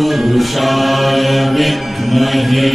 तत्पुरुषाय विद्महे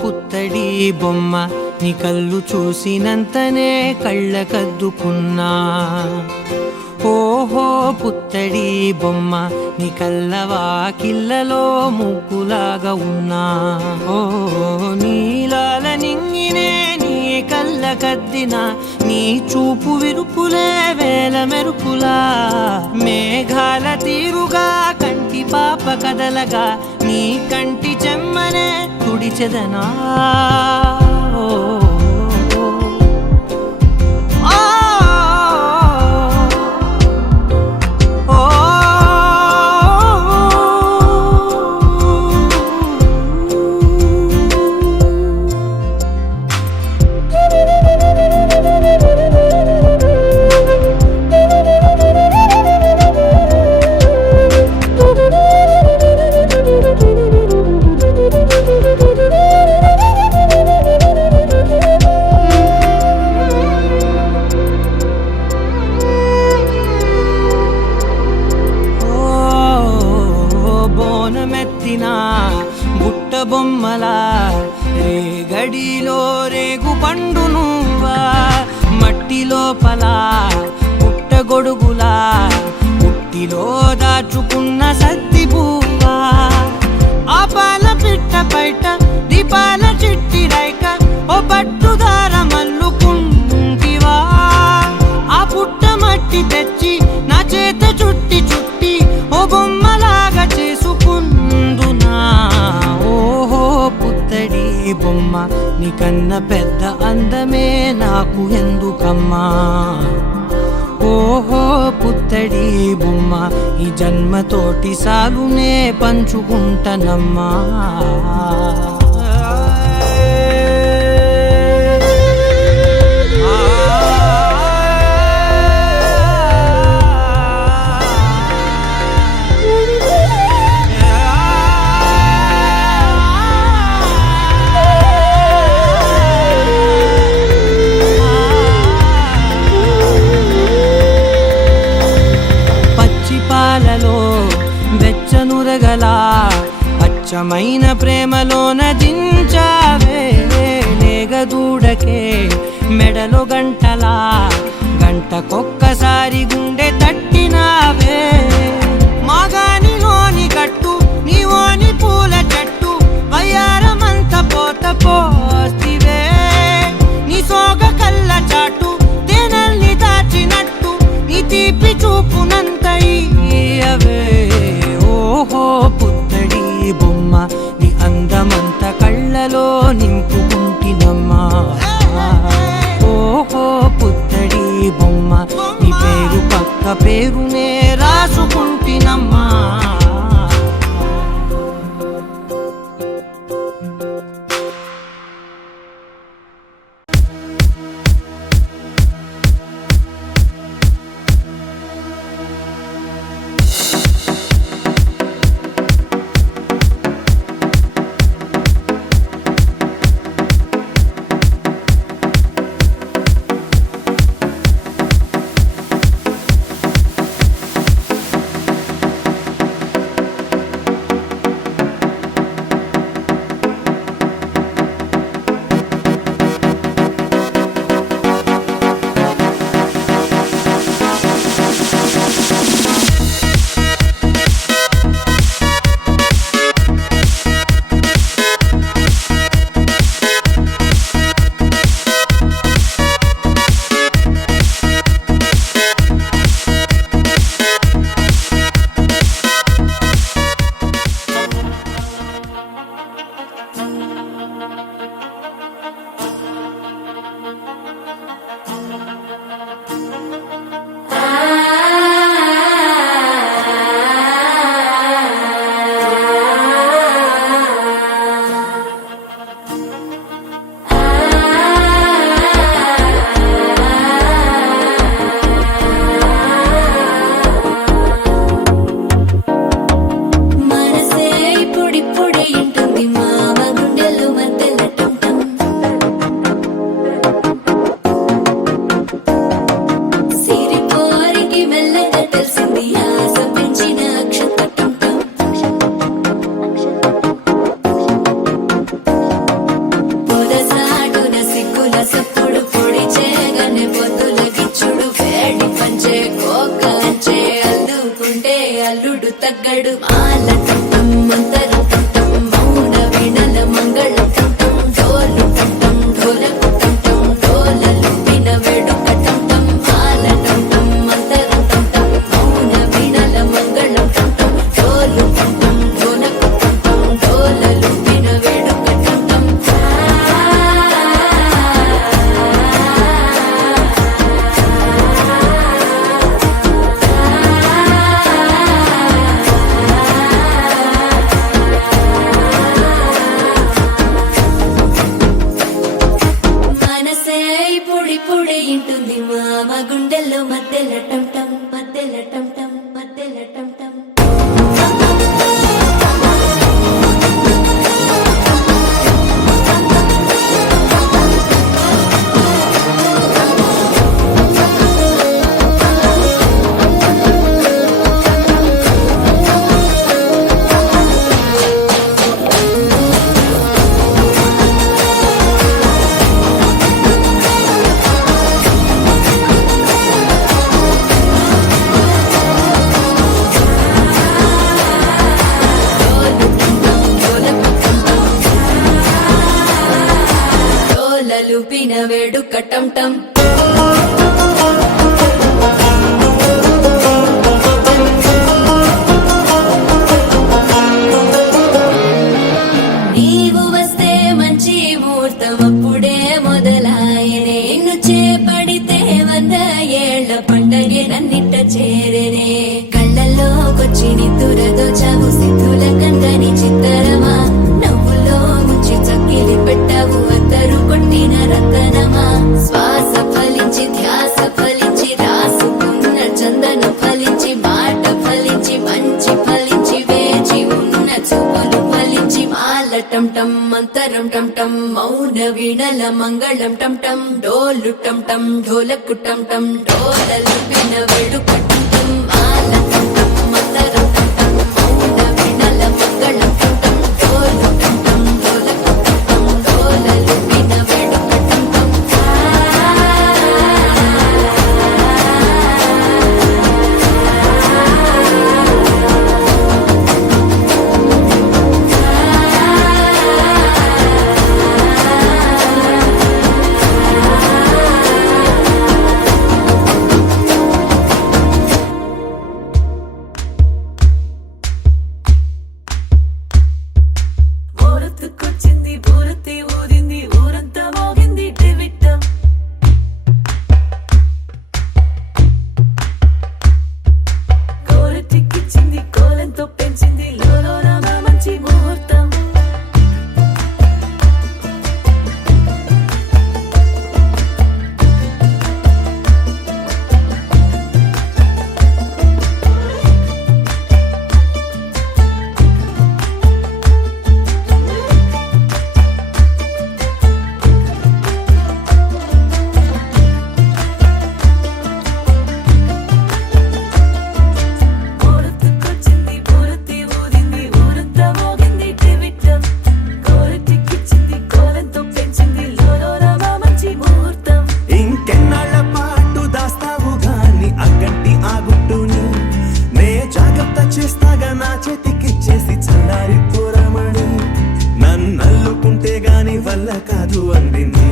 పుత్తడి బొమ్మ నీ కళ్ళు చూసినంతనే కళ్ళకద్దుకున్నా. ఓహో పుత్తడి బొమ్మ నీ కళ్ళవాకిళ్ళలో ముగ్గులాగా ఉన్నా. ఓ నీలాల నింగినే నీ కళ్ళకద్దిన నీ చూపు విరుపులే వేల మెరుపులా. మేఘాల తీరుగా కంటి పాప కదలగా నీ కంటి చెమ్మనే తుడిచెదనా. బుట్ట బొమ్మలా రేగడిలో రేగు పండు నువ్వా. మట్టి లోపల పుట్ట గొడుగులా పుట్టిలో దాచుకున్న సత్తి పువ్వా. ఆ పాల పిట్ట బయట దీపాల చిట్టి రైక ఓ పట్టుదార మల్లుకుంటివా. ఆ పుట్ట మట్టి తెచ్చి నా చేత చుట్టి చుట్టి ఓ బొమ్మలాగా చేసుకుందునా. ఓహో పుత్తడి బొమ్మ నీకన్న పెద్ద అందమే నాకు ఎందుకమ్మా. ఓహో పుత్తడి బొమ్మ ఈ జన్మతోటి సాలునే పంచుకుంటనమ్మా. వెచ్చనురగలా అచ్చమైన ప్రేమలోన దించావే. లేగదూడకే మెడలో గంటలా గంటకొక్కసారి గుండె తట్టినావే. మాగానిలోని గట్టు నీవోని పూల చెట్టు వయ్యారమంత పోత పోస్తివే. నీ సోగ కళ్ళ చాటు తేనల్ని దాచినట్టు నీ తీపి చూపునంత ఇయ్యవే. ఓహో పుత్తడి బొమ్మ నీ అందమంత కళ్ళలో నింపుకుంటినమ్మా. ఓహో పుత్తడి బొమ్మ నీ పేరు పక్క పేరునే రాసుకుంటా. అల్లుడు తగ్గడు మాల టం మంతరం టం మౌన వీణల మంగళం టం డోలు టం ఢోలకు టం డోలలు విన వేడుక టం మాల టం మంతరం టం మౌన వీణల మంగళం టం డోలు టం ఢోలకు టం డోలలు విన వేడుక టం మనసే పొడి పొడి ఇంటుంది మామ గుండెల్లో మధ్యల టం టం మధ్యల టం టం మధ్యల టం టం డోలలు పిన వేడుక టం టం నీవు వస్తే మంచి ముహూర్తం అప్పుడే మొదలాయనే నిన్ను చేపడితే 100 ఏళ్ల పండగే నన్నిట్ట చేరేనే కళ్ళల్లోకొచ్చి నిద్దురదోచావు సిద్ధుల కందని చిత్తరమా నవ్వులో ముంచి చక్కిలి పెట్టావు అద్దరు కొట్టిన రతనమా శ్వాస ఫలించి ధ్యాస ఫలించి రాసుకున్న చందన ఫలించి మాట ఫలించి మంచి ఫలించి వేచి ఉన్న చూపులు ఫలించి మాల టం టం మంతరం టం టం మౌన వీణల మంగళం టం టం డోలు టం టం ఢోలకు టం టం డోలలు విన వేడుక టం టం మాల టం టం మంతరం టం టం మౌన వీణల మంగళం టం టం డోలు టం టం ఢోలకు టం టం డోలలు విన వేడుక టం టం ఊరొత్తుకొచ్చింది ఊరొత్తి ఊరింది ఊరంతా మోగింది టివిట్టం కోరటిక్కిచ్చింది కోలంతో పెంచింది లోలోన మంచి ముహూర్తం ఊరొత్తుకొచ్చింది ఊరొత్తి ఊరింది ఊరంతా మోగింది టివిట్టం కోరటిక్కిచ్చింది కోలంతో పెంచింది లోలోన మంచి ముహూర్తం ఇంకెన్నాళ్ళ పాటు దాస్తావు గాని అగ్గంటి ఆ గుట్టుని నే జాగ్రత్త చేస్తాగా నా చేతికిచ్చేసి చల్లారి పోరమణి నన్నల్లుకుంటే గాని వల్ల కాదు అంది నీ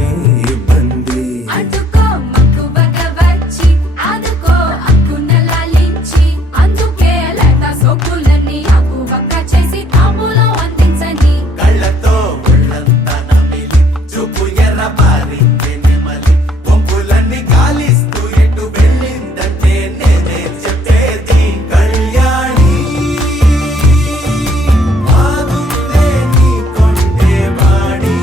ఇబ్బంది అడ్డుకో మక్కువగా వచ్చి ఆదుకో అక్కున లాలించి అందుకే లేత సోకులన్నీ అక్కువక్క చేసి తాంబూలం అందించని కళ్ళతో ఒళ్ళంతా నమిలి చూపు ఎర్ర పారింది నెమలి వంపులన్నీ గాలిస్తూ ఎటు వెళ్ళిందంటే నేనే చెప్పేది కళ్యాణి బాగుందే నీ కొంటే వాడి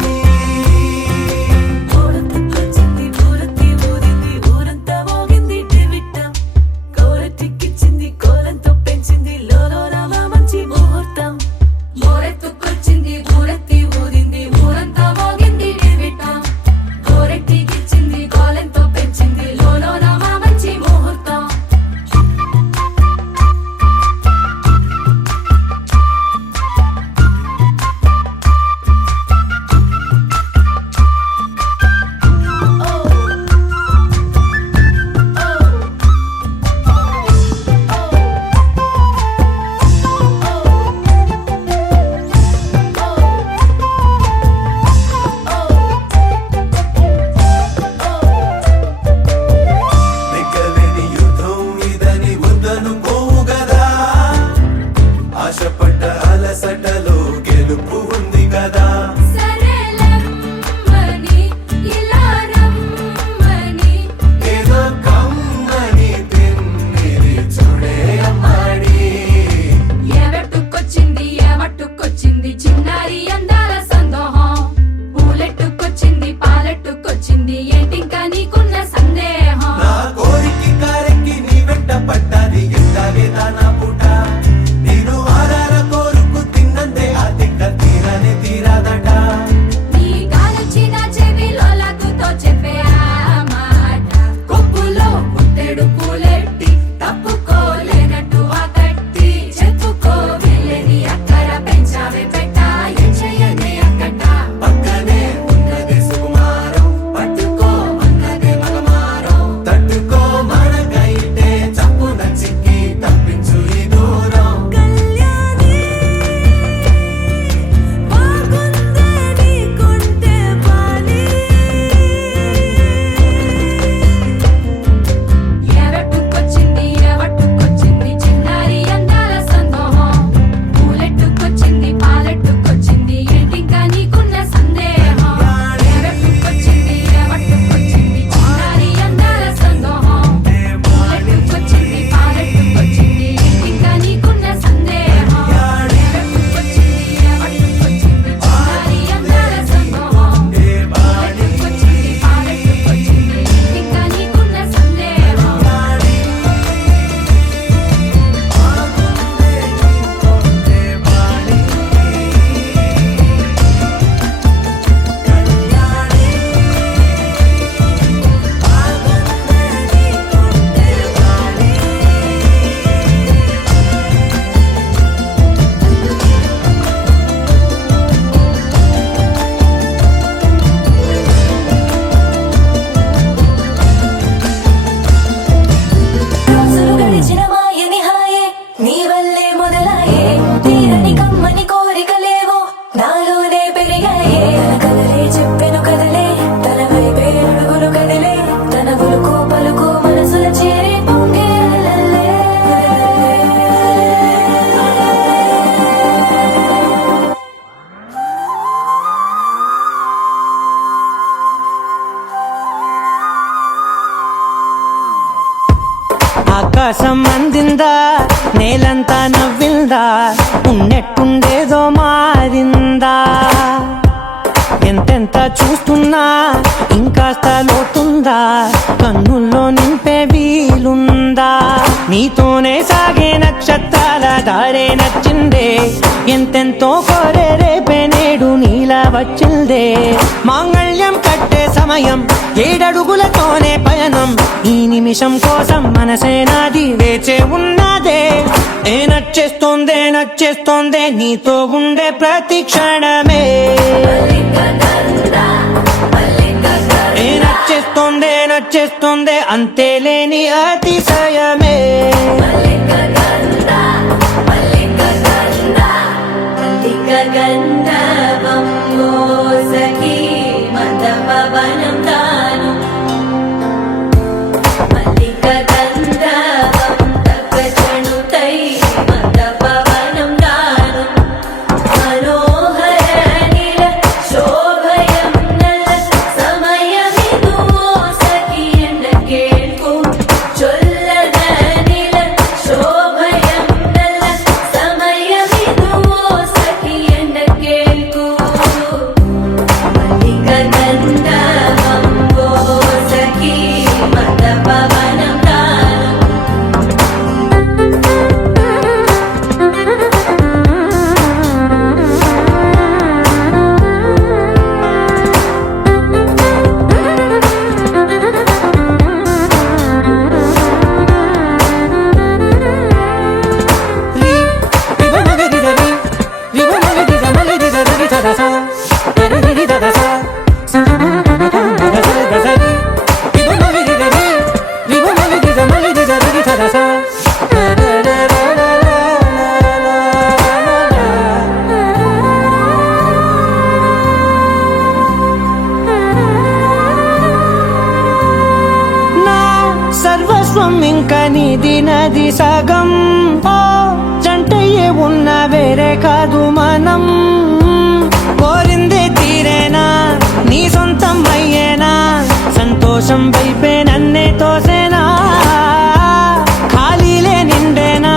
నవ్విందా ఉన్నట్టుండేదో మారిందా ఎంతెంత చూస్తున్నా ఇంకాస్త లోతుందా కన్నుల్లో నింపే వీలుందా నీతోనే సాగే నక్షత్రాల దారే నచ్చిందే ఎంతెంతో కోరే రేపే నేడు నీలా వచ్చిందే మాంగళ్యం కట్టే సమయం 7 అడుగులతోనే పయనం ఈ నిమిషం కోసం మనసే నాది వేచే ఉన్నదే నచ్చేస్తోందే నీతో ఉండే ప్రతి క్షణమే నచ్చేస్తోందే అంతేలేని అతిశయమే గంధర్వం సఖీ మద పవనం దాను మల్లిక గంధర్వం తగచణుతై మద పవనం దాను మనోహర నీల శోభయం నల్ల సమయమిదు సఖీ ఎన్న కేൾకు చొల్లద నీల శోభయం నల్ల సమయమిదు సఖీ ఎన్న కేൾకు మల్లిక గంధర్వం సఖీ మద పవనం దాను సర్వస్వం ఇంక నీది నది సగం ఓ జంటయ్యే ఉన్న వేరే కాదు మనం కోరిందే తీరేనా నీ సొంతం అయ్యేనా సంతోషం వైపే నన్నే తోసేనా ఖాళీలే నిండేనా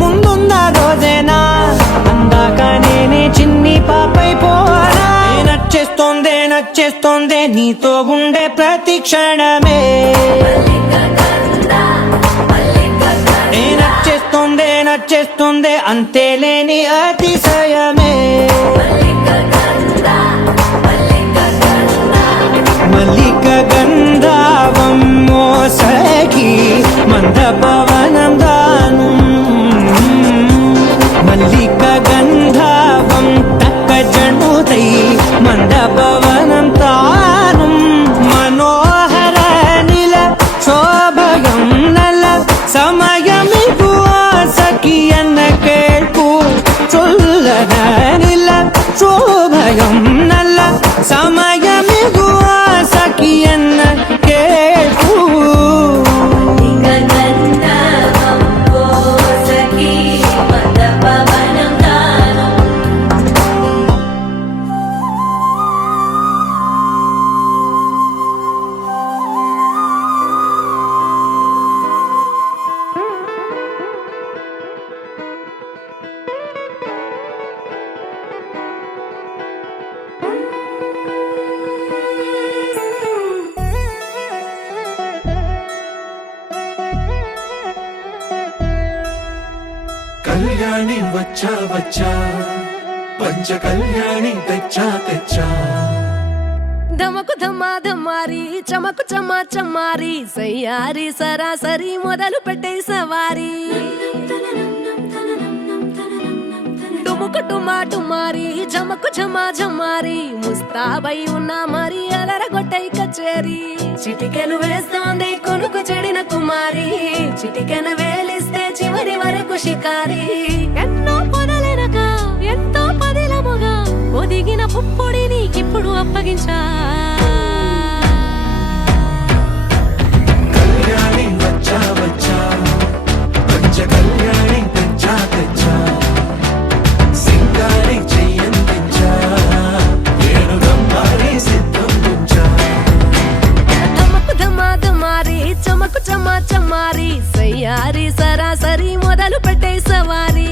ముందున్న రోజేనా అందాక నేనే చిన్ని పాపై పోనా నచ్చేస్తోందే నీతో ఉండే ప్రతి క్షణమే నచ్చేస్తోందే అంతేలేని అతిశయమే మల్లిక గంధర్వం సఖీ మంద పవనం దాను మల్లిక గంధర్వం తక్కజణుతై మంద పవనం తాను మనోహర నీల శోభయం నల్ల సమయమిగు సఖీ ఎన్న కేൾకు చొల్లద నీల శోభయం నల్ల సమయమిగు సఖీ ఎన్న కేൾకు గంధర్వం సఖీ మద పవనం దాను కళ్యాణి వచ్చా వచ్చా పంచ కళ్యాణి తెచ్చా ధమకు ధమా ధమారి చమకు చమా చమారి సయ్యారి సరాసరి మొదలు పెట్టే సవారి డుముకు టుమా టుమారి జమకు ఝమా ఝమారి ముస్తాబై ఉన్నా మరి అలరగొట్టై కచేరి చిటికెను వేస్తోంది కొనుకు చెడిన కుమారి చిటికెను వేలిస్తే చివరి వరకు షికారి ఎన్నో పొదలెనక ఎంతో పదిలముగా ఒదిగిన పుప్పొడి నీకిప్పుడు అప్పగించా కళ్యాణి వచ్చా వచ్చా పంచ కళ్యాణి తెచ్చా సింగారి చెయ్యందించా నేను గమ్మారి సిద్ధం ఉంచా ధమకు ధమా ధమారి చమకు చమా చమారి సయ్యారి సరాసరి మొదలు పెట్టే సవారి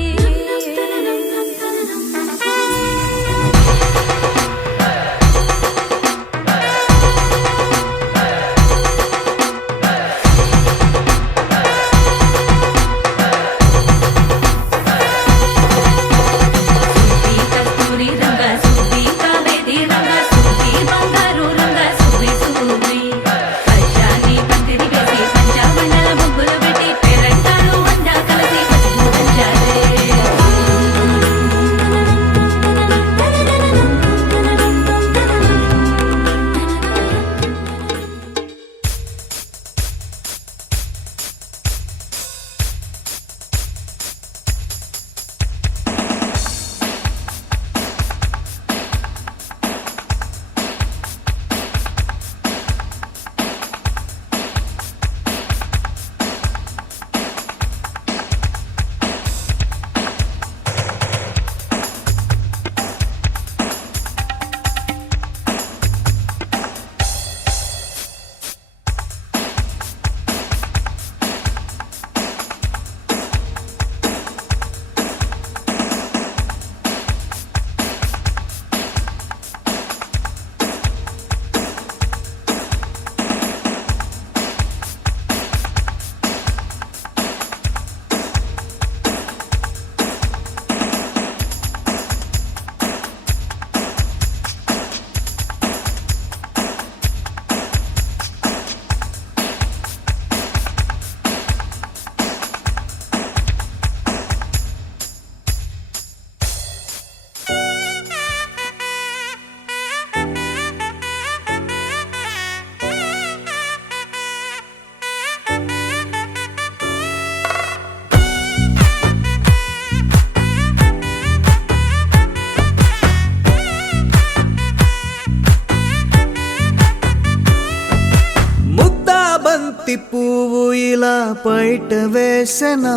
బయట వేసెనా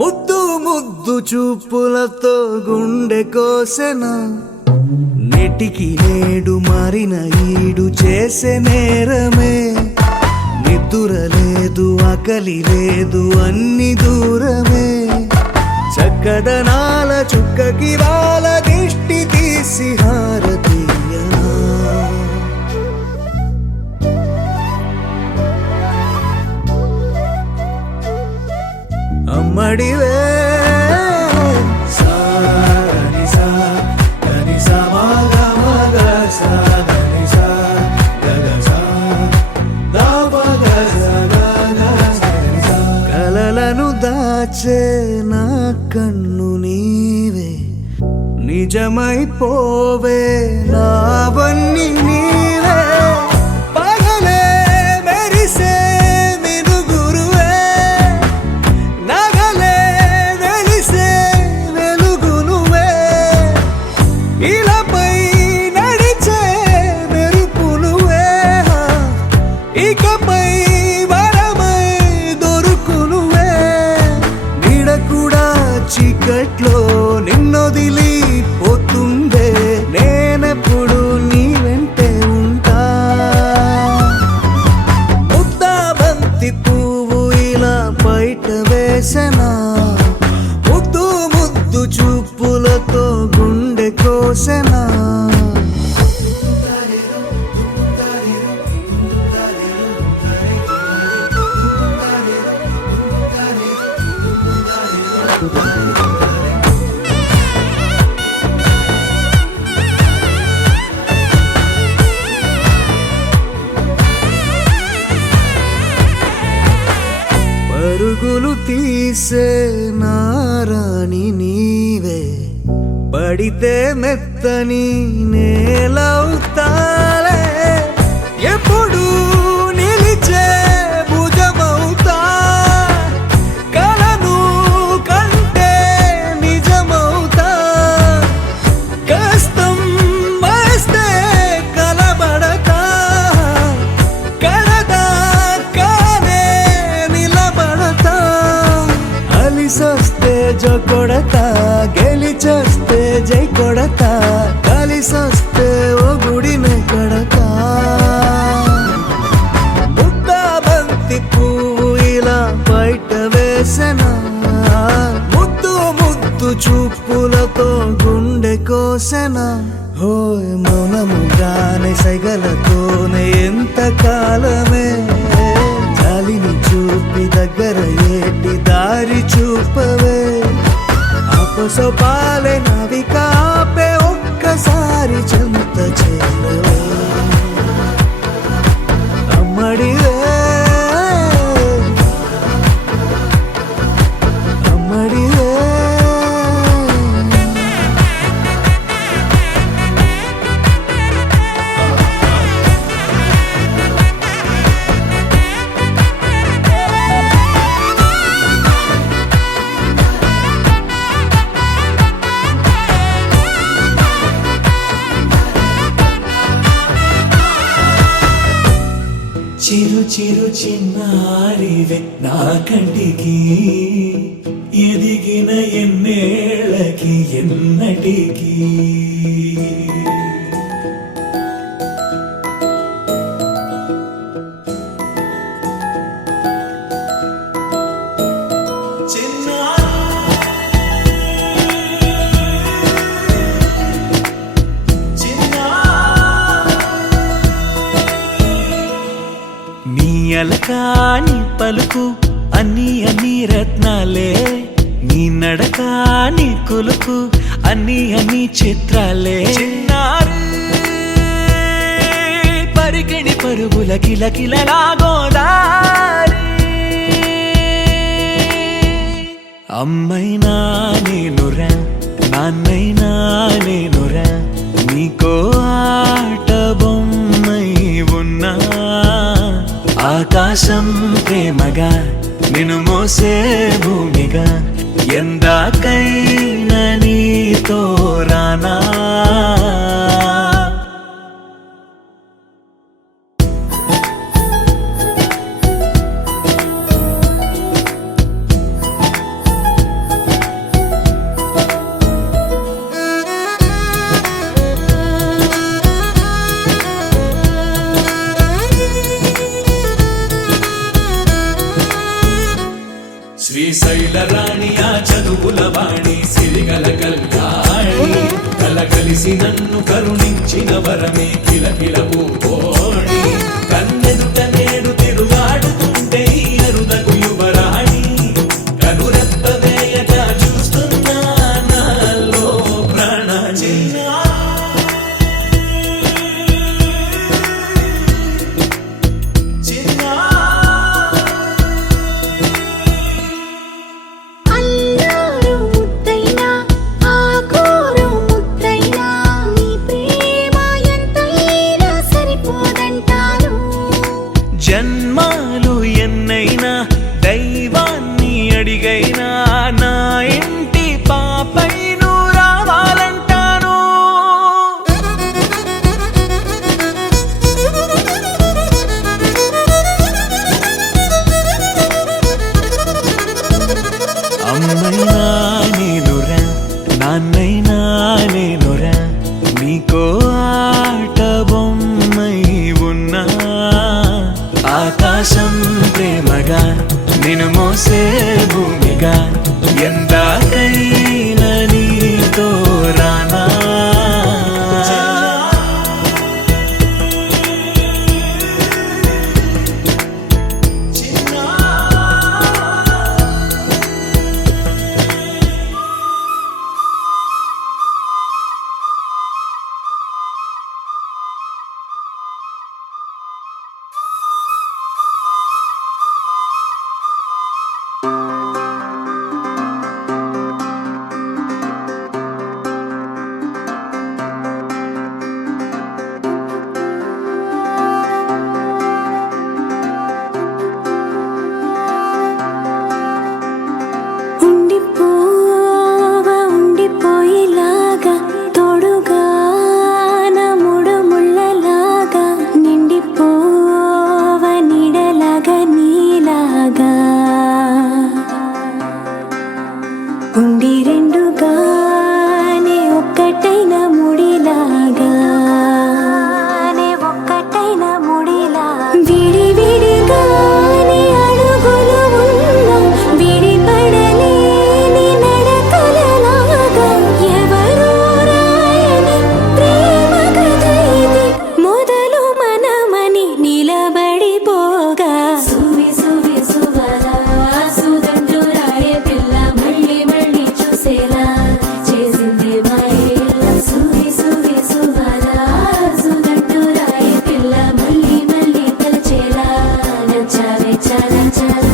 ముద్దు ముద్దు చూపులతో గుండె కోసెనా నెటికి నేడు మారిన ఈడు చేసే నేరమే నిద్ర లేదు ఆకలి లేదు అన్ని దూరమే చక్కదనాల చుక్కకి వాళ్ళ దిష్టి తీసి హారతీయనా అమ్మడివే కలలను దాచే నా కన్ను నీవే నిజమైపోవే నావన్నీ నీవే పగలే మెరిసే మినుగురువే నగలే వెలిసే వెలుగు నువ్వే ఇలాపై నడిచే మెరుపు నువ్వే ఇకపై వరమై దొరుకు నువ్వే నీడ కూడా చీకట్లో నిన్నొదిలి పోతుందే నేనెప్పుడు నీ వెంటే ఉంటా ముద్దా బంతి పువ్వు ఇలా బయట వేసెనా ముద్దు ముద్దు చూపులతో గుండె కోసెనా పరుగులు తీసే నారాణి నీవే పడితే మెత్తని నేలవుతాలే ఎప్పుడు నిలిచే భుజమవుతా కలను కంటే నిజమవుతా కష్టం వస్తే కలబడతా కడదాకానే నిలబడతా అలిసొస్తే జో కొడతా గెలిచొస్తే జై కొడతా కలిసొస్తే ఓ గుడినే కడతా ముద్దా బంతి పువ్వు ఇలా బయట వేసెనా ముద్దు ముద్దు చూపులతో గుండె కోసెనా హోయ్ మౌనముగానే సైగలతోనే ఎంత కాలమే జాలిని చూపి దగ్గర ఏటి దారి చూపవే ఆపసోపాలే నావికాపే ఒక్కసారి చెంత చేరవే అమ్మడివే అమ్మడివే చిరు చిరు చిన్నారివే నా కంటికి ఎదిగిన ఎన్నేళ్ళకి ఎన్నటికి అలకాని పలుకు అన్ని అన్ని రత్నాలే నీ నడకాని కొలుకు అన్ని అన్ని చిత్రాలే చిన్నారు పరికిణి పరుగుల కిలకిలలాగోదారి అమ్మైనా నేనురా నాన్నైనా నేనురా నీకో ఆట బొమ్మై ఉన్నా ఆకాశం ప్రేమగా నిన్ను మోసే భూమిగా ఎందాకైనా నీతో రానా సిరిగల కళ్యాణి కలగలిసి నన్ను కరుణించిన వరమే కిలకిల పూకోణి కన్నెదుట నేడు తిరుగాడుతుంటే ఈ అరుదకు యువరాణి కనురెప్ప వేయక చూస్తున్నా నాలో ప్రాణ చిన్నా అల్లారు ముద్దైనా ఆకోరు ముద్దైనా నీ ప్రేమ ఎంతైనా సరిపోదంటారు జన్మాలు ఎన్నైనా దైవాన్ని అడిగైనా నా ఇంటి పాపై నువ్వు రావాలంటాను అమ్మైనా నేనురా నాన్నైనా నేనురా నీకో ఆట బొమ్మై ఉన్నా ఆకాశం ప్రేమగా నిన్ను మోసే భూమిగా ఎందాకైనా నీతో రానా ఉండిపోవా ఉండిపోయేలాగా తోడుగా నా మూడు ముళ్ళలాగా నిండిపోవా నీడలాగా నీలాగా ఉండి రెండుగానే ఒక్కటైన ముడిలాగా ఒక్కటైన ముడిలా విడి విడిగానే అడుగులు ఉన్నా విడిపడలేని నడకలలాగా ఎవరూ రాయని ప్రేమ కథ ఇది మొదలు మనమని నిలబడిపోగా సువి సువి సువలా సుదంటూ రాయే పిల్ల మళ్ళీ మళ్ళీ చూసేలా చేసింది మాయేలా సువి సువి సువలా సుదంటూ రాయే పిల్ల మళ్ళీ మళ్ళీ తలచేలా నచ్చావే చాలా చాలా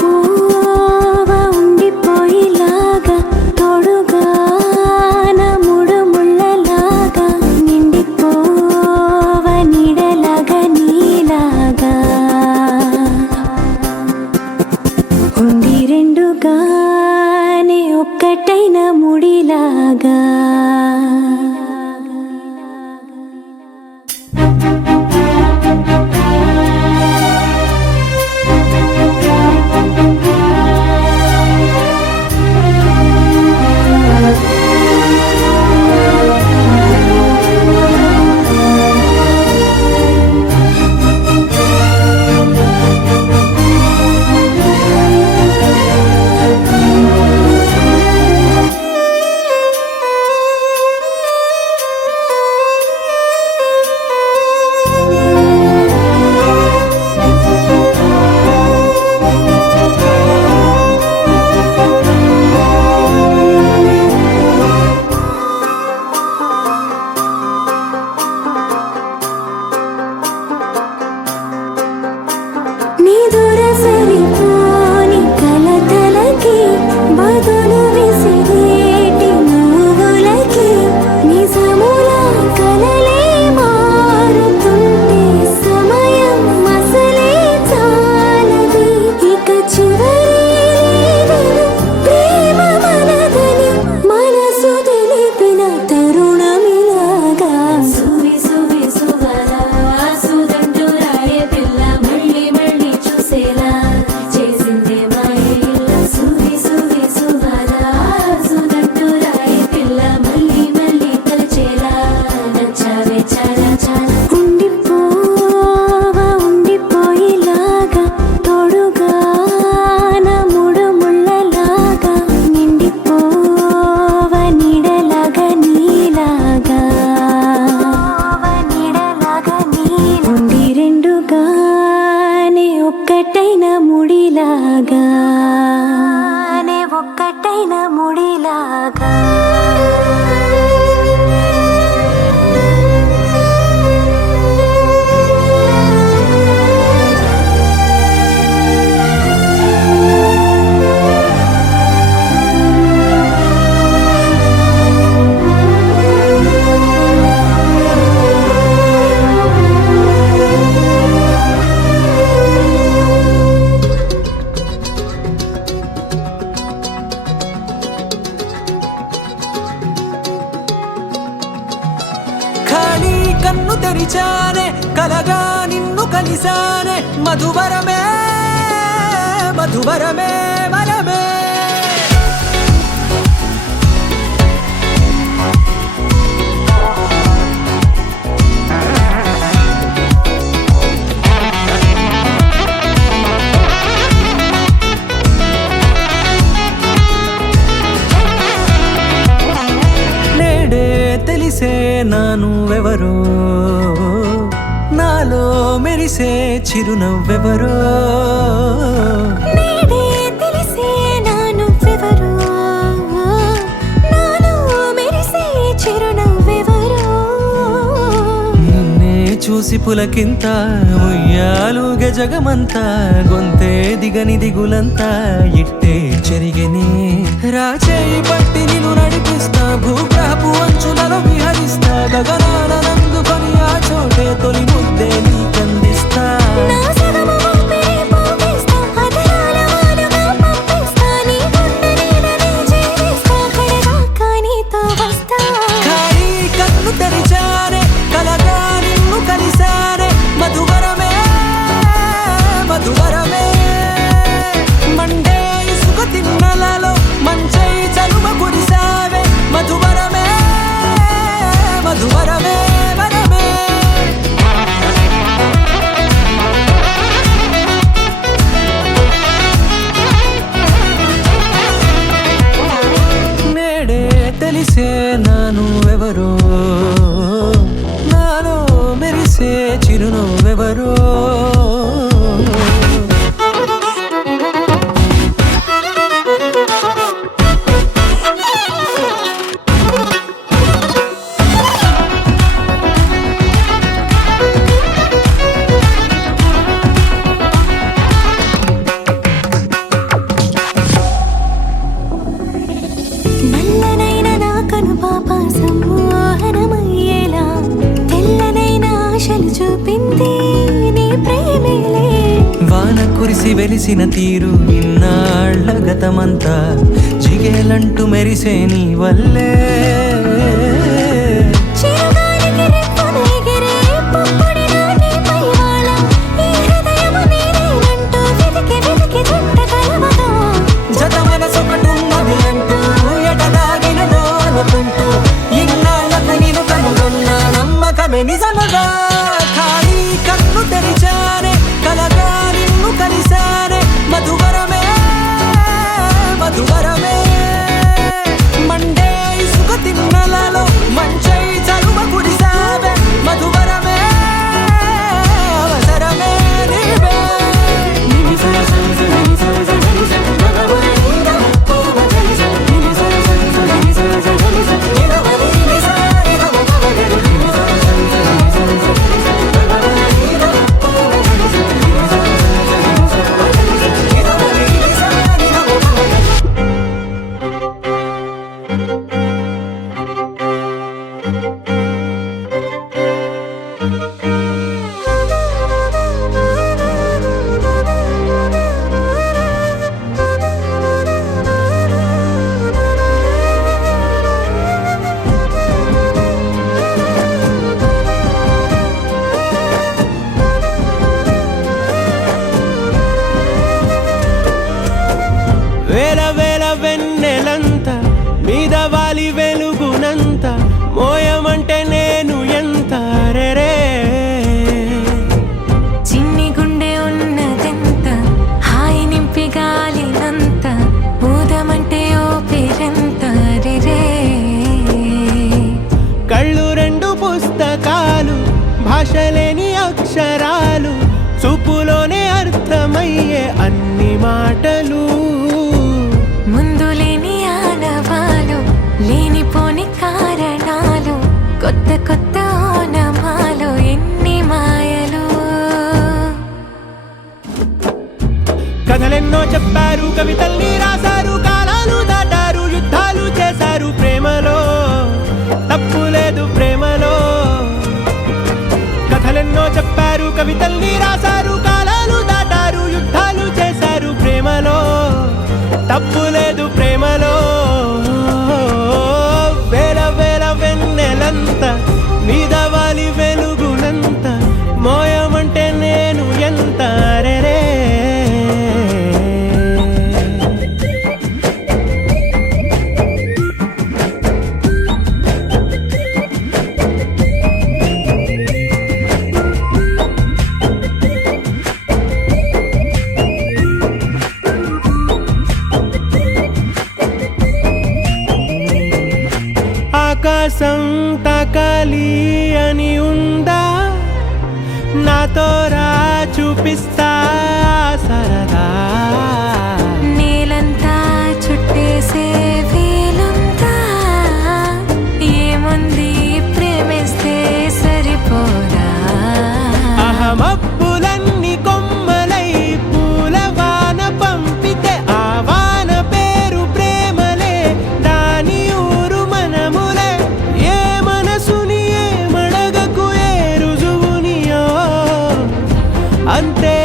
ఉండిపోవా ఉండిపోయేలాగా తోడుగా నా మూడు ముళ్ళలాగా నిండిపోవా నీడలాగా నీలాగా ఉండి రెండుగానే ఒక్కటైన ముడిలాగా తెరిచానే కలగా నిన్ను కలిసానే మధువరమే మధువరమే వరమే తెలిసే నానువెవరో నాలో మెరిసే చిరునవ్వెవరో నేడే తెలిసే నానువెవరో నాలో మెరిసే చిరునవ్వెవరో నిన్నే చూసి పులకింత ఉయ్యాలుగే జగమంతా గొంతే దిగని దిగులంతా ఇట్టే చెరిగెనే రాచేయి పట్టి నిన్ను నడిపిస్తా భూగ్రహపు అంచులలో విహరిస్తా గగనాల నందుకొని ఆ చోటే తొలి ముద్దే నీకందిస్తా నా సగము ఊపిరి పోగిస్తా అదరాల వాలుగా పంపిస్తా నీ గుండె నీడనే చేరిస్తా కడదాకా నీతో వస్తా ఖాళీ కన్ను తెరిచానే కలగా నిన్ను కలిసానే మధువరమే మధువరమే మండే ఇసుక తిన్నలలో మంచై చలువ కురిసావే మధువరమే మధువరమే వరమే నేడే తెలిసే నానువెవరో నాలో మెరిసే చిరునవ్వెవరో నల్లనైన నా కనుపాప సమ్మోహనమయ్యేలా తెల్లనైన ఆశలు చూపింది నీ ప్రేమేలే వాన కురిసి వెలిసిన తీరు ఇన్నాళ్ల గతమంతా జిగేలంటూ మెరిసే నీ వల్లే చిరుగాలికి రెప్పను ఎగిరే పుప్పొడిన నీపై వాళ ఈ హృదయము నీదేనంటూ వెతికి వెతికి చుట్ట కలవగా జత మనసొకటున్నది అంటూ ఎటదాగినదో అనుకుంటూ ఇన్నాళ్లకు నేను కనుగొన్న నమ్మకమే నిజముగా ఖాళీ కన్ను తెరిచానే కలగా నిన్ను కలిసానే మధువరమే మధువరమే మండే ఇసుక తిన్నలలో మంచై చలువ కురిసావే మధువరమే అవసరమే నీవే వేల వేల వెన్నెలంత మీద వాలి వెలుగునంత మోయమంటే నేను ఎంత రే చిన్ని గుండె ఉన్నదెంత హాయి నింపి గాలినంత ఊదమంటే ఓపిరంత రే కళ్ళు రెండు పుస్తకాలు భాషలేని అక్షరాలు చూపులోనే అర్థమయ్యే అన్ని మాటలు ముందు లేని ఆనవాలు లేనిపోని కారణాలు కొత్త కొత్త ఓనమాలు ఎన్ని మాయలు కథలెన్నో చెప్పారు కవితల్ని రాశారు కాలాలు దాటారు యుద్ధాలు చేశారు ప్రేమలో తప్పు లేదు ప్రేమలో కథలెన్నో చెప్పారు కవితల్ని రాశారు కాలాలు దాటారు యుద్ధాలు చేశారు ప్రేమలో తప్పు లేదు ప్రేమలో వేల వేల వెన్నెలంత మీద వాలి వెలుగున ఆకాశం తాకాలి అని ఉందా, నాతో రా చూపిస్తా సరదా. నేలంతా చుట్టేసే వీలుందా, ఏముంది ప్రేమిస్తే సరిపోదా. అహమప్పులన్నీ కొమ్మలై పూలవాన పంపితే ఆ వాన పేరు ప్రేమలే, దాని ఊరు మనములే. ఏ మనసుని ఏమడగకు, ఏ రుజువునియో అంతే.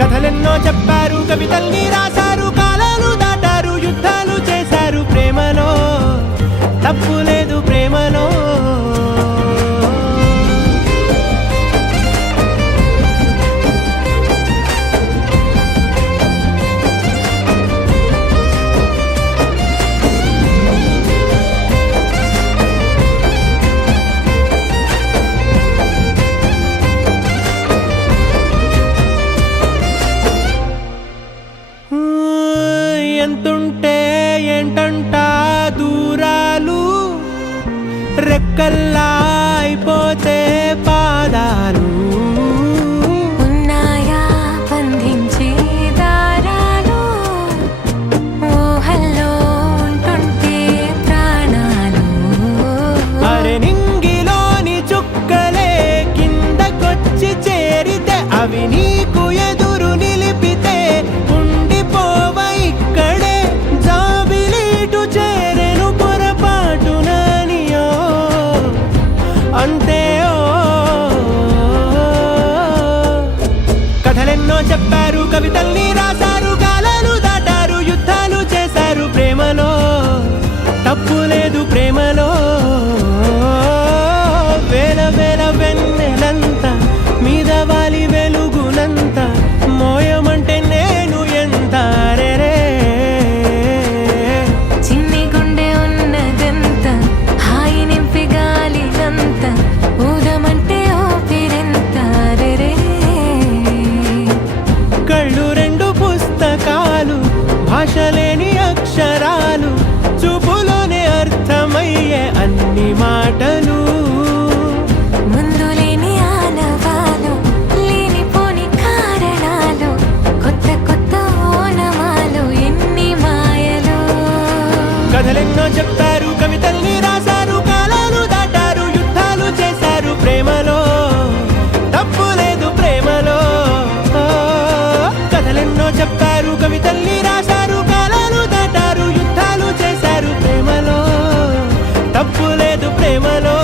కథలెన్నో చెప్పారు, కవితల్ని రాశారు, కాలాలు దాటారు, యుద్ధాలు చేశారు ప్రేమలో. తప్పు లేదు ప్రేమలో. ఎంతుంటే ఏంటంట దూరాలు, రెక్కల్లా అయిపోతే పాదాలు. ఉన్నాయా బంధించే దారాలు, ఊహల్లో ఉంటుంటే ప్రాణాలు. అరె నింగిలోని చుక్కలే కిందకొచ్చి చేరితే, అవి నీకు ఎదురు నిలిపితే ఉండిపోవ ఇక్కడే. జాబిలీటు చేరెను పొరపాటుననియో అంతే. కథలెన్నో చెప్పారు, కవితల్ని రాశారు, కాలాలు దాటారు, యుద్ధాలు చేశారు ప్రేమలో. తప్పు లేదు ప్రేమలో. వేల వేల వెన్నెలంత మీద వాలి వెలుగునంత మోయమంటే నేను ఎంత రే. చిన్ని గుండె ఉన్నదంత, హాయి నింపి గాలినంత, ఊదమంటే ఊపిరెంత రే. కళ్ళు రెండు పుస్తకాలు, భాష లేని అక్షరాలు, చూపులోనే అర్థమయ్యే అన్ని మాటలు. ముందు లేని ఆనవాలు, లేనిపోని కారణాలు, కొత్త కొత్త ఓనమాలు, ఎన్ని మాయలు. కథలెన్నో చెప్పారు, కవితల్ని రాశారు, కాలాలు దాటారు, యుద్ధాలు చేశారు ప్రేమలో. తప్పు లేదు ప్రేమలో. కథలెన్నో చెప్పారు, కవితల్ని రాశారు, కాలాలు దాటారు, యుద్ధాలు చేశారు ప్రేమలో. తప్పు లేదు ప్రేమలో.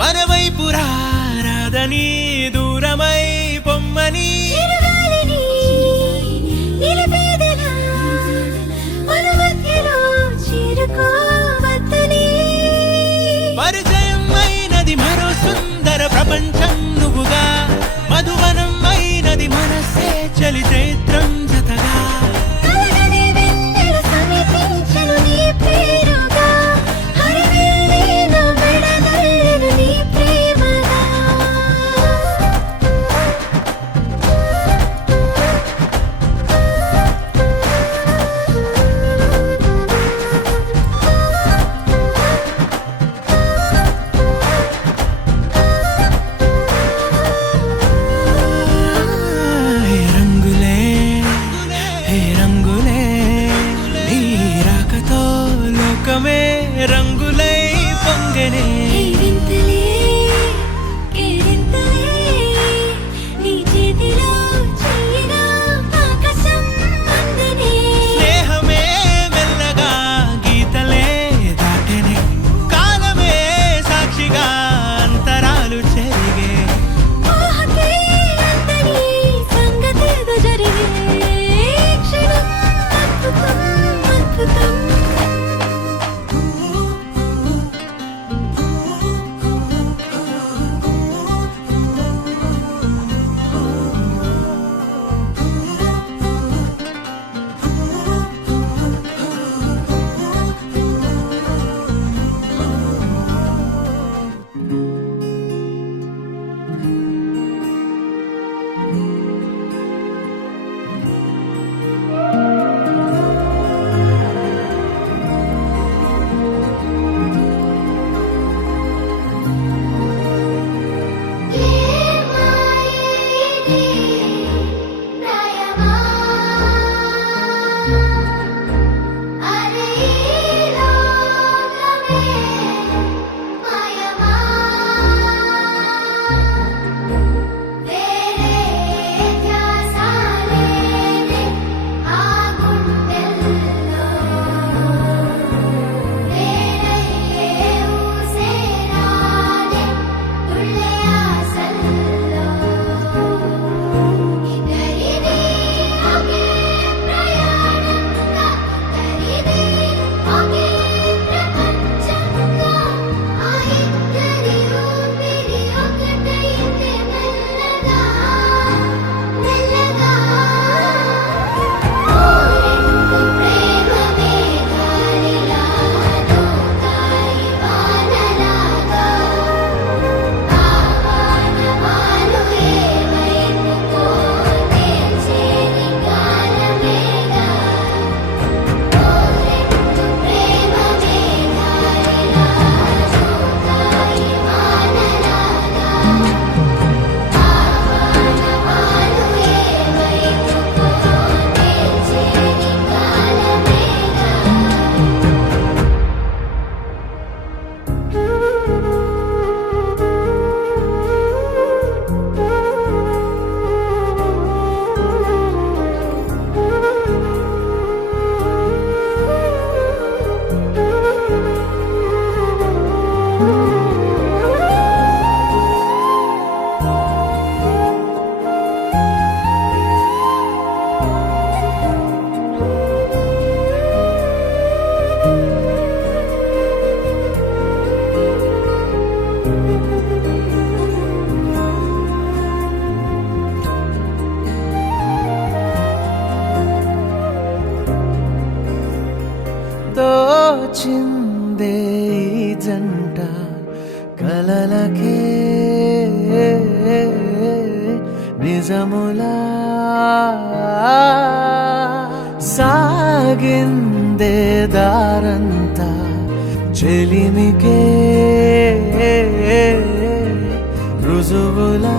మన వైపు రాదని దూరమై పొమ్మని చిరుగాలిని నిలిపేదెలా మన మధ్యలో చేరుకోవద్దని పరిచయం అయినది మరో సుందర ప్రపంచం నువ్వుగా మధువనం అయినది మనసే చలి చైత్రం జతగా కలగని వెన్నెల సమీపించను నీ పేరుగా హరివెల్లి నా మెడదల్లెను నీ ప్రేమగా హే రంగులే హే రంగులే నీ రాకతో లోకమే రంగులై పొంగనే ఈ వింతలే కేరింతలే నీ చేతిలో చెయ్యిగా ఆకాశం అందనే స్నేహమే మెల్లగా గీతలే దాటెనే కాలమే సాక్షిగా అంతరాలు చెరిగే ఊహకే అందని సంగతేదో జరిగే క్షణం అద్భుతం అద్భుతం తోచిందే ఈ జంట కలలకే నిజములా సాగిందే దారంతా చెలిమికే రుజువులా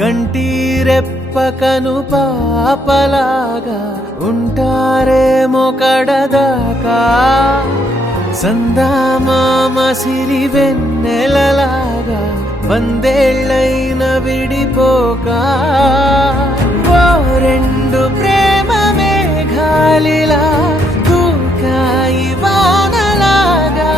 కంటిరెప్పకను పాపలాగా ఉంటారేమో కడదాకా సందామామ సిరి వెన్నెలలాగా వందేళ్ళైన విడిపోక ఓ రెండు ప్రేమ మేఘాలిలా దూకాయి వానలాగా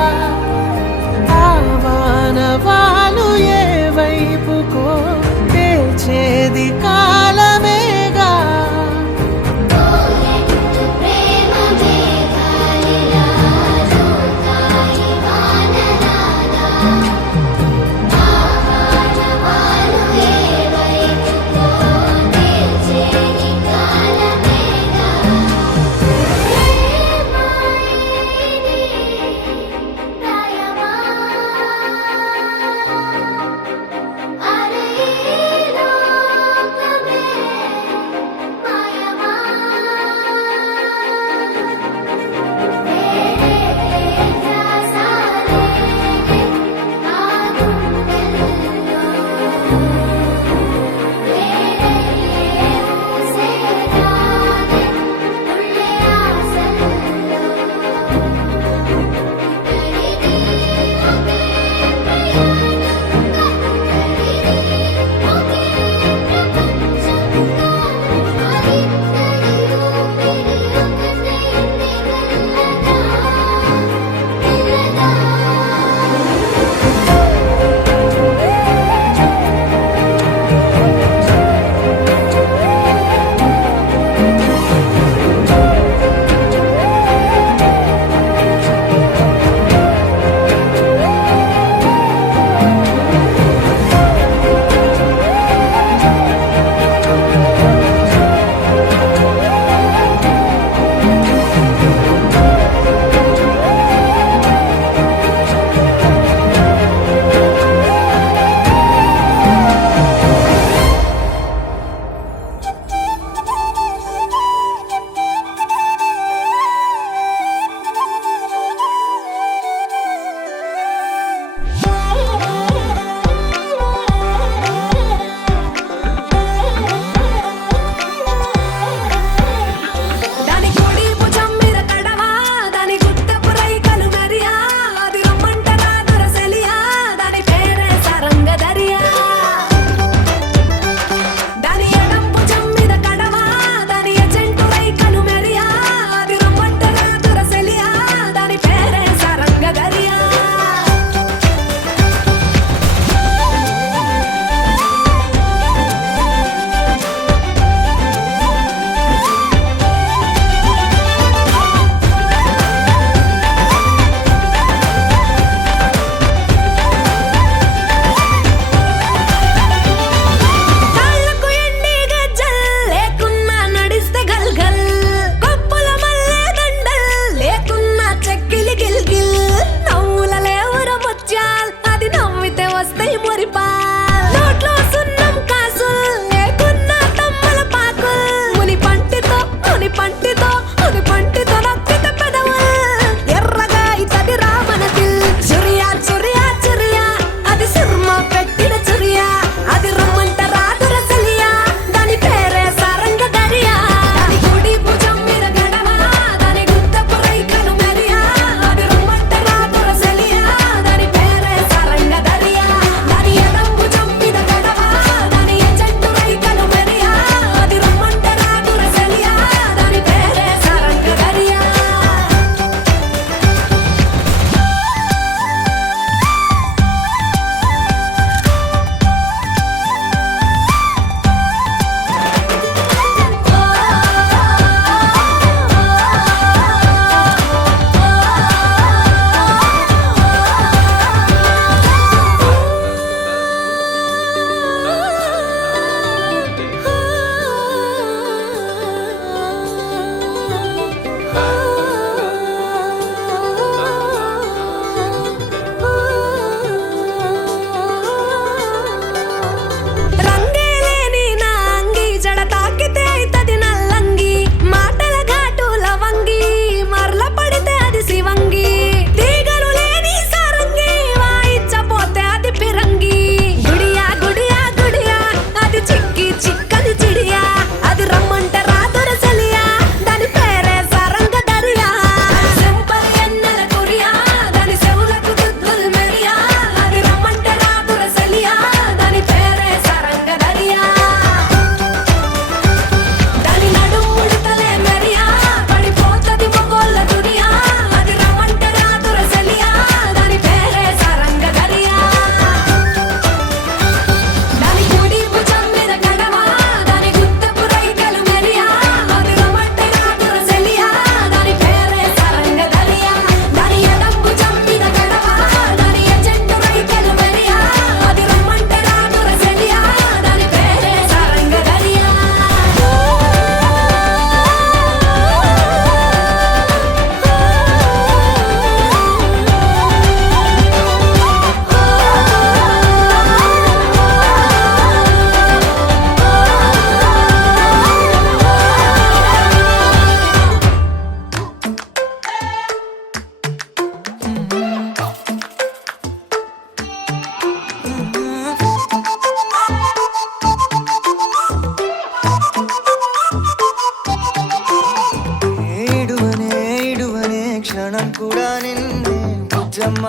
ఇడువనే క్షణం కూడా నిన్నే బుజ్జమ్మ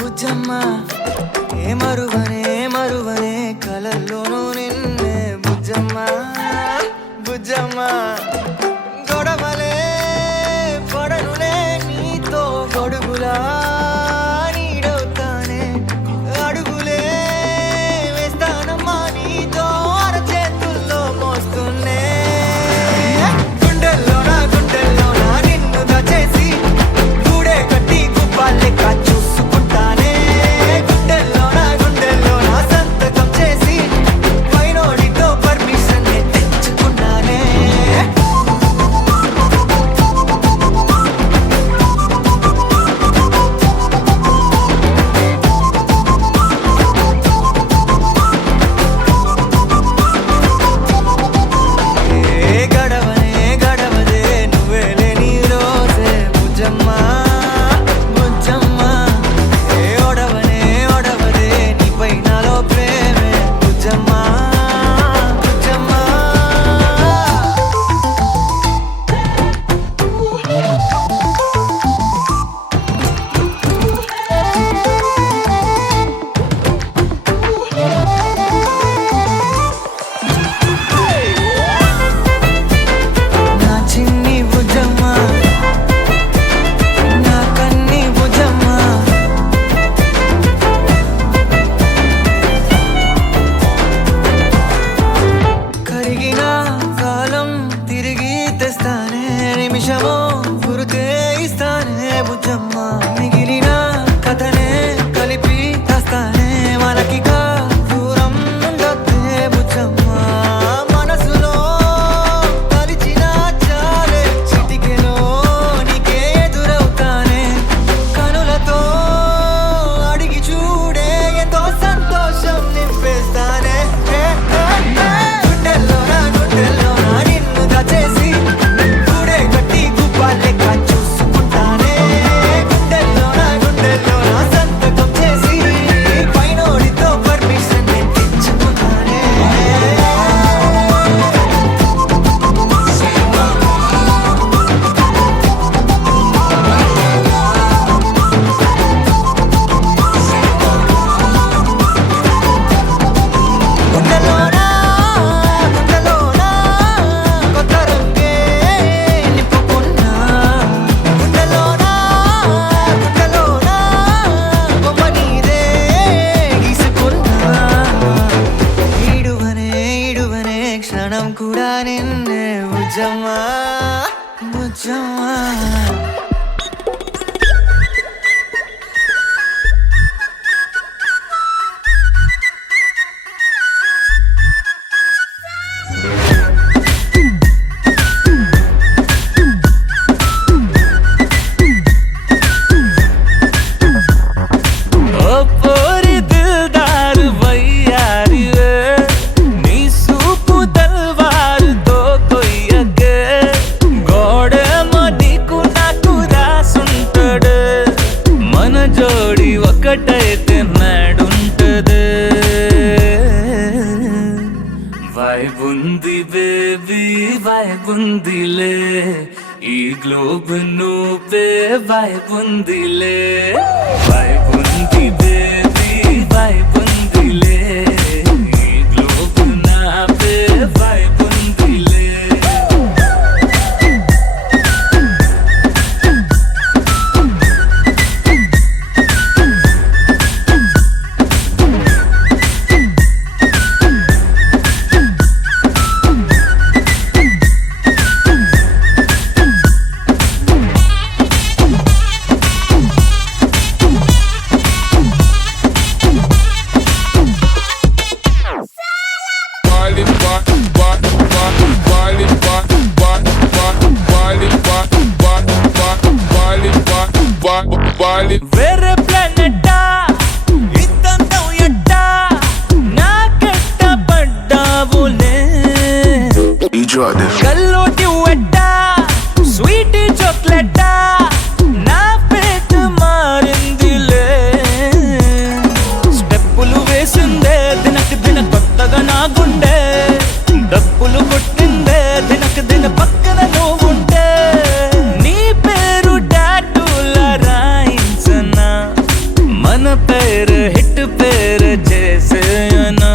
బుజ్జమ్మ ఏ మరువనే కలల్లోనూ నిన్నే బుజ్జమ్మ బుజ్జమ్మ గొడవలే పడనులే నీతో గొడుగులా నీడవుతానే అడుగులే వేస్తానమ్మా నీతో అరచేతుల్లో మోస్తున్నే గుండెల్లోనా నిన్ను దాచేసి గూడే కట్టి గుప్పాలెక్క చూసుకుంటానే గుండెల్లోనా సంతకం చేసి పైనోడితో పర్మిషన్ తెచ్చుకున్నానే గడవదే నువ్వే లేని రోజే బుజ్జమ్మ బుజ్జమ్మ ఏ ఒడవదే నీపై నాలో ప్రేమే బుజ్జమ్మ బుజ్జమ్మ నా చిన్ని బుజ్జమ్మ నా కన్ని బుజ్జమ్మ కరిగిన కాలం తిరిగి తెస్తానే నిమిషమో గురుతే ఇస్తానే బుజ్జమ్మ మిగిలిన కథనే కలిపి తెస్తానే మనకిగా దూరం ఉండొద్దే బుజ్జమ్మ మనసులో కలిచిన చాలే చిటికెలో నీకే ఎదురవుతానే కనులతో అడిగి చూడే ఎంతో సంతోషం నింపేస్తానే గుండెల్లోనా నిన్ను దాచేసి గూడే కట్టి గుప్పాలెక్క చూసుకుంటానే గుండెల్లోనా సంతకం చేసి పైనోడితో పర్మిషన్ తెచ్చుకున్నానే గుండెల్లోనా కొత్త రంగే నింపుకున్నా గుండెల్లోనా బొమ్మ నీదే గీసుకున్నా ఇడువనే క్షణం కూడా నిన్నే బుజ్జమ్మ బుజ్జమ్మ ఓ పోరి దిల్దారు వయ్యారి నీ సూపు తల్వారుతో కొయ్యకే గోడేమో నీకు నాకు రాసుంటాడు మన జోడి ఒకటైతే నాడుంటది వైబుంది బేబీ వైబుందిలే ఈ గ్లోబ్ నువ్వే వైబుందిలే వైబుంది బేబీ వైబుందిలే ఈ గ్లోబ్ నావే వైబుందిలే వేరే ప్లానెట్టా ఇద్దంతం ఎట్టా నాకెట్ట పడ్డావులే కల్లోటి వెట్టా స్వీట్ చాక్లెట్టా నా పేట మారిందిలే స్టెప్పులు వేసిందే దినకు దిన కొత్తగా నా గుండె డప్పులు కొట్టిందే దిన పక్కన నువ్వుంటే నీ పేరు టాటూలా రాయించనా మన పేరు హిట్ పేరు చేసేయనా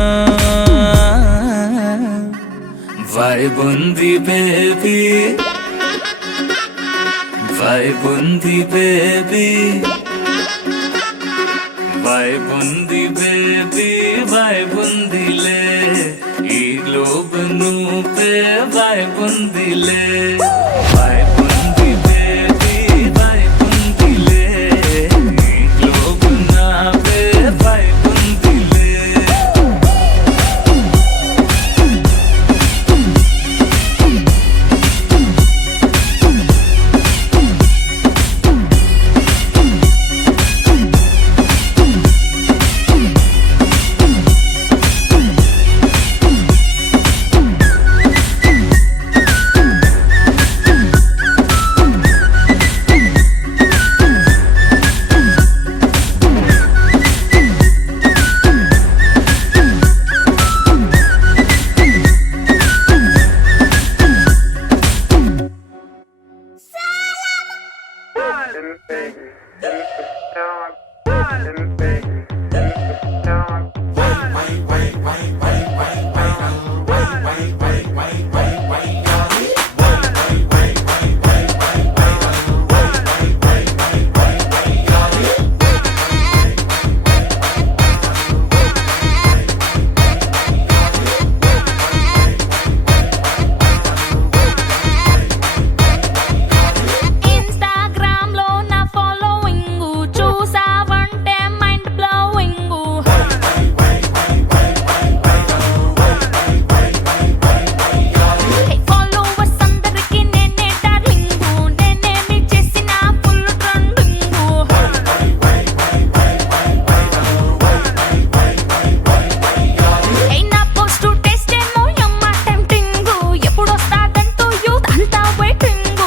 వైబ్ ఉంది బేబీ వైబ్ ఉంది బేబీ వైబ్ ఉంది బేబీ వైబ్ ఉందిలే ఈ గ్లోబ్ నువ్వే వైబ్ ఉందిలే వైబ్ ఉంది బేబీ వైబ్ ఉందిలే ఈ గ్లోబ్ నావే వైబ్ ఉందిలే ఇన్‌స్టాగ్రామ్ లో నా ఫాలోయింగ్ చూసావంటే మైండ్ బ్లోయింగ్ ఫాలోవర్స్ అందరికి నేనే డార్లింగ్ నేనేమి చేసిన ఫుల్ ట్రెండింగ్ నా పోస్ట్ టెస్ట్ ఏమో యమ్మ టెంప్టింగ్ ఎప్పుడు వస్తాదంటూ యూత్ అంతా వెయిటింగ్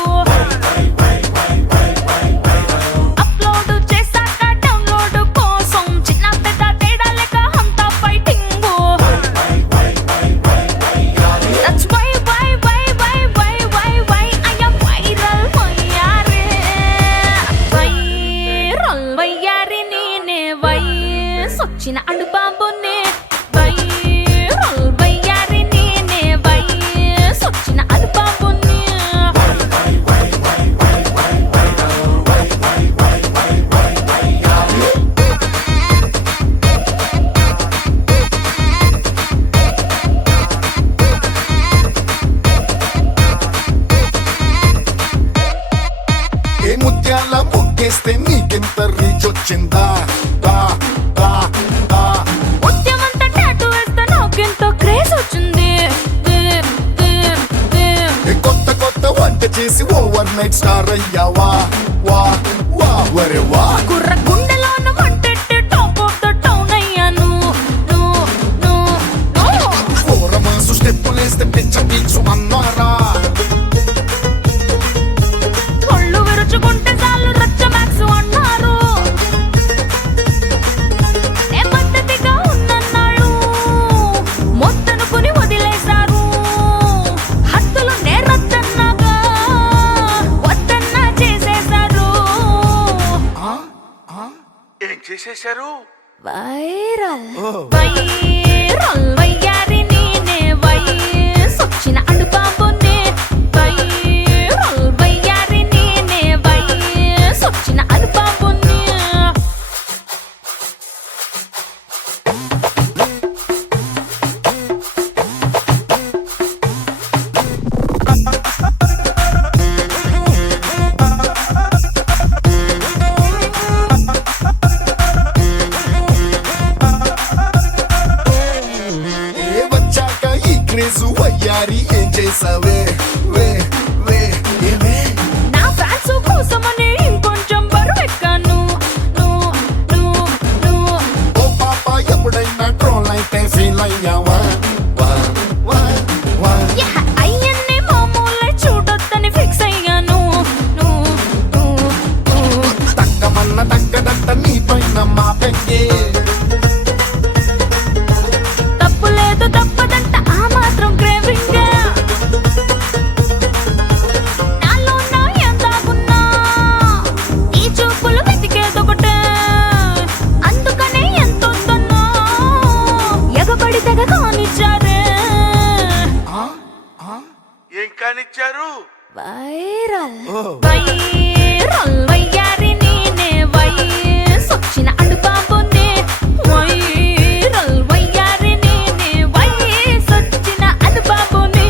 అప్లోడ్ చేశాక డౌన్లోడ్ కోసం చిన్న పెద్ద తేడా లేక అంతా fighting that's why I am viral వయ్యారి నేనే వయసొచ్చిన అడుబాబునే వైరల్ వయ్యారి నేనే వయసొచ్చిన అడుబాబునే ఏ ముత్యాల ముగ్గేస్తే నీకెంత రీచ్ వచ్చిందా దా దా దా ఉద్యమంతా టాటూ వేస్తే నాకెంతో క్రేజ్ వచ్చింది ఏ కొత్త కొత్త వంట చేసి ఓవర్ నైట్ స్టార్ అయ్యావా వా వా వరే వా కుర్ర గుండెలోన మంటెట్టి టాప్ ఆఫ్ ద టౌన్ అయ్యాను ఓరమాసు స్టెప్పులేస్తే పిచ్చ పీచు అన్నారా ఒళ్ళు విరుచుకుంటే చాలు రచ్చ మ్యాక్స్ అన్నారు ఏ పద్ధతిగా ఉందన్నాడు మొత్తనుకుని వదిలేశారు హద్దులు నేరొద్దన్నాగా వద్దన్నా చేసేశారు ఏం చేసేశారు వైరల్ వయ్యారి నేనే వయసొచ్చిన అడుబాబునే వైరల్ వయ్యారి నేనే వయసొచ్చిన అడుబాబునే ఏ ఏం కానిచ్చారు? వైరల్ వైరల్ వయ్యారి నేనే వయసొచ్చిన అడుబాబునే వైరల్ వయ్యారి నేనే వయసొచ్చిన అడుబాబునే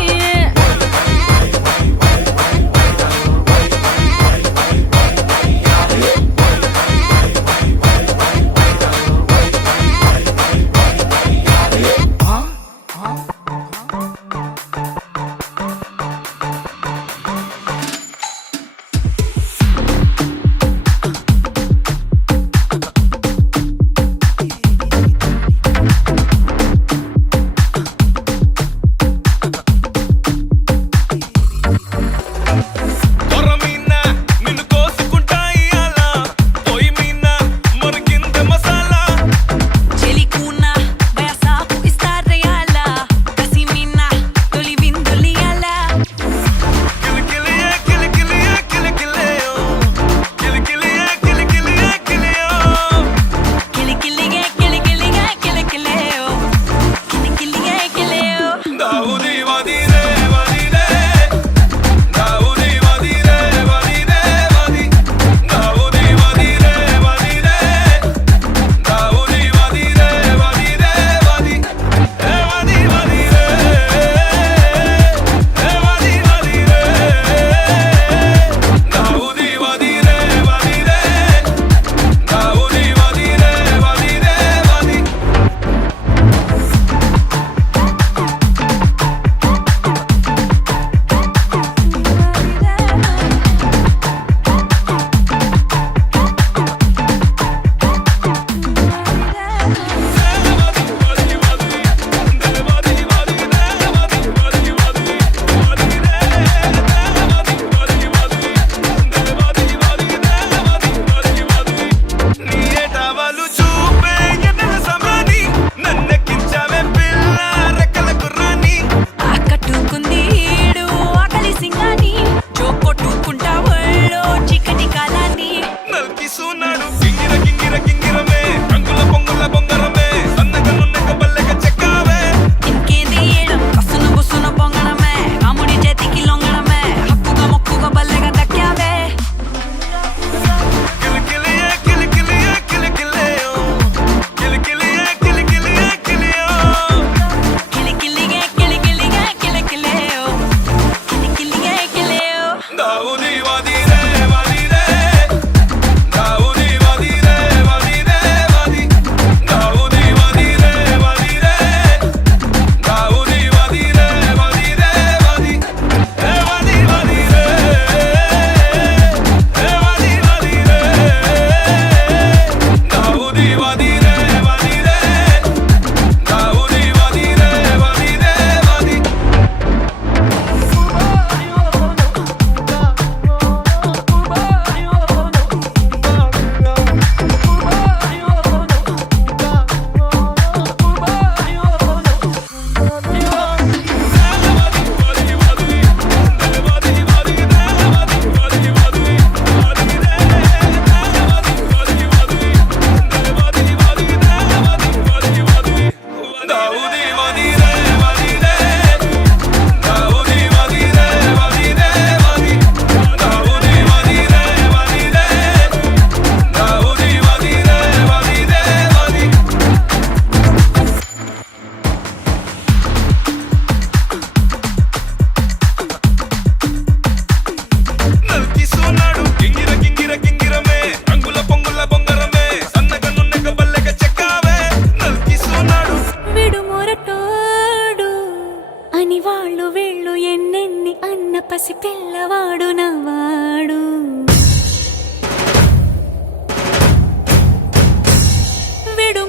పసి పిల్లవాడు నవ్వాడు.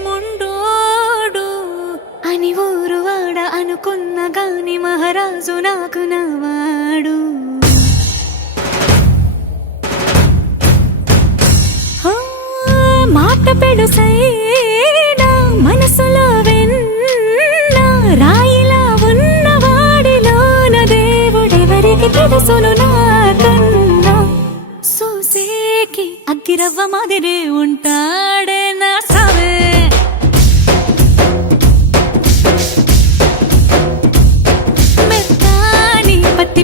విడుముండోడు అని ఊరువాడ అనుకున్న గాని మహారాజు నాకు నవ్వాడు. మాట పెడుసైనా మనసులో వెన్న రాయిలా ఉన్నవాడిలోన దేవుడెవరికి తెలుసును నాకన్నా. సూసేకి అగ్గిరవ్వ మాదిరే ఉంటాడే నా సావే. మెత్తాని పత్తి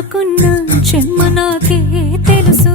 రాసుకున్న చెమ్మ నాకే తెలుసు